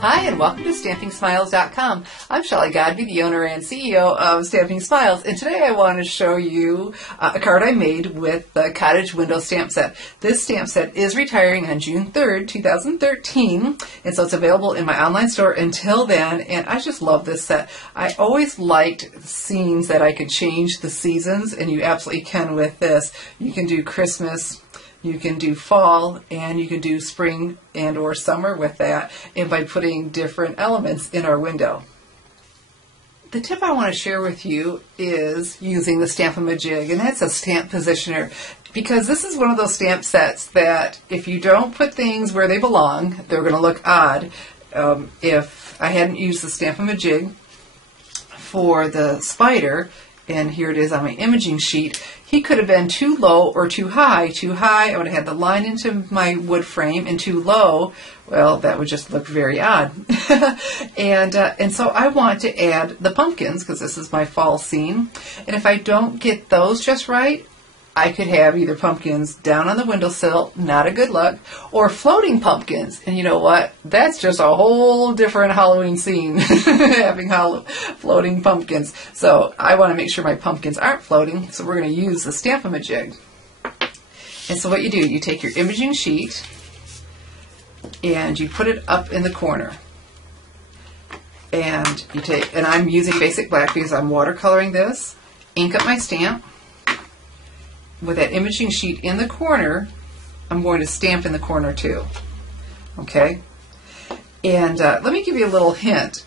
Hi, and welcome to StampingSmiles.com. I'm Shelley Godby, the owner and CEO of Stamping Smiles, and today I want to show you a card I made with the Cottage window stamp set. This stamp set is retiring on June 3rd, 2013, and so it's available in my online store until then, and I just love this set. I always liked scenes that I could change the seasons, and you absolutely can with this. You can do Christmas, you can do fall, and you can do spring and or summer with that, and by putting different elements in our window. The tip I want to share with you is using the Stampin' jig, and that's a stamp positioner, because this is one of those stamp sets that if you don't put things where they belong, they're going to look odd. If I hadn't used the Stampin' jig for the spider, and here it is on my imaging sheet, he could have been too low or too high. Too high, I would have had the line into my wood frame, and too low, well, that would just look very odd. and so I want to add the pumpkins, because this is my fall scene, and if I don't get those just right, I could have either pumpkins down on the windowsill, not a good look, or floating pumpkins. And you know what? That's just a whole different Halloween scene, having floating pumpkins. So I want to make sure my pumpkins aren't floating, so we're going to use the Stampin' jig. And so what you do, you take your imaging sheet and you put it up in the corner. And you take, and I'm using basic black because I'm watercoloring this, ink up my stamp. With that imaging sheet in the corner, I'm going to stamp in the corner too. Okay? And let me give you a little hint.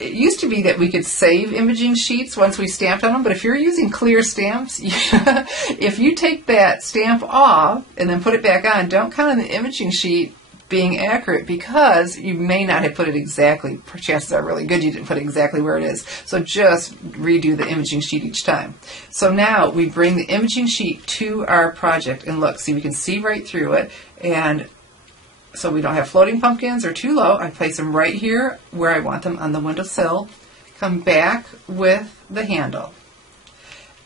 It used to be that we could save imaging sheets once we stamped on them, but if you're using clear stamps, if you take that stamp off and then put it back on, don't count on the imaging sheet being accurate, because you may not have put it exactly. Chances are really good you didn't put it exactly where it is. So just redo the imaging sheet each time. So now we bring the imaging sheet to our project, and look, see, we can see right through it, and so we don't have floating pumpkins or too low. I place them right here where I want them on the windowsill. Come back with the handle.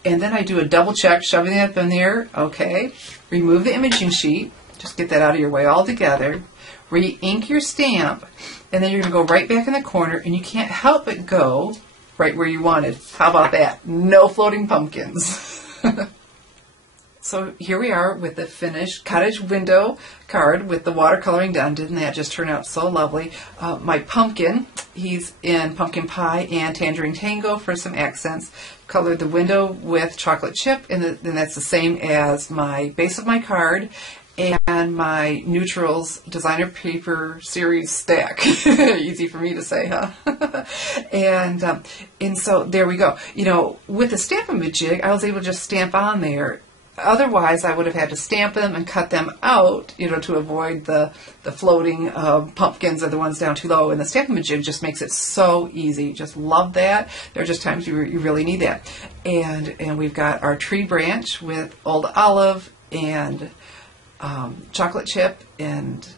And then I do a double check, shoving it up in there. Okay. Remove the imaging sheet. Just get that out of your way altogether. Re-ink your stamp, and then you're going to go right back in the corner, and you can't help but go right where you wanted. How about that? No floating pumpkins. So here we are with the finished Cottage window card with the watercoloring done. Didn't that just turn out so lovely? My pumpkin, he's in pumpkin pie and tangerine tango for some accents. Colored the window with chocolate chip, and then that's the same as my base of my card. And my Neutrals designer paper series stack. Easy for me to say, huh? and so there we go. You know, with the Stampin' jig, I was able to just stamp on there. Otherwise, I would have had to stamp them and cut them out, you know, to avoid the floating pumpkins or the ones down too low. And the Stampin' jig just makes it so easy. Just love that. There are just times you really need that. And we've got our tree branch with old olive and chocolate chip and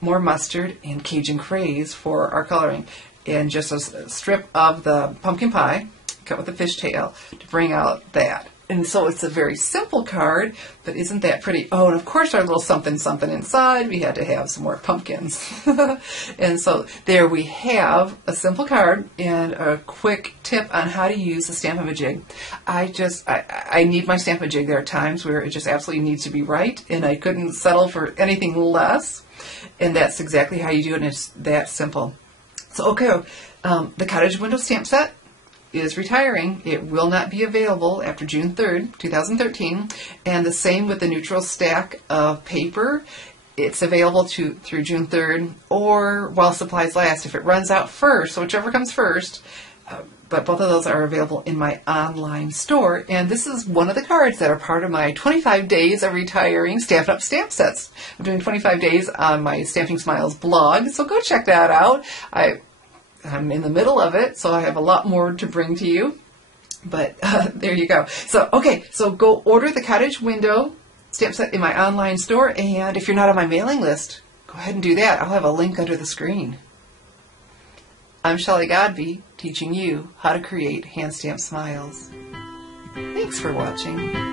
more mustard and Cajun craze for our coloring, and just a strip of the pumpkin pie cut with a fishtail to bring out that. And so it's a very simple card, but isn't that pretty? Oh, and of course our little something something inside, we had to have some more pumpkins. And so there we have a simple card and a quick tip on how to use the Stampin' jig. I need my Stampin' jig. There are times where it just absolutely needs to be right, and I couldn't settle for anything less. And that's exactly how you do it, and it's that simple. So, okay, the Cottage window stamp set is retiring. It will not be available after June 3rd, 2013, and the same with the neutral stack of paper. It's available through June 3rd or while supplies last. If it runs out first, so whichever comes first, but both of those are available in my online store, and this is one of the cards that are part of my 25 days of retiring Stampin' Up! Stamp sets. I'm doing 25 days on my Stamping Smiles blog, so go check that out. I'm in the middle of it, so I have a lot more to bring to you. But there you go. So, okay, so go order the Cottage window stamp set in my online store, and if you're not on my mailing list, go ahead and do that. I'll have a link under the screen. I'm Shelley Godby, teaching you how to create hand stamp smiles. Thanks for watching.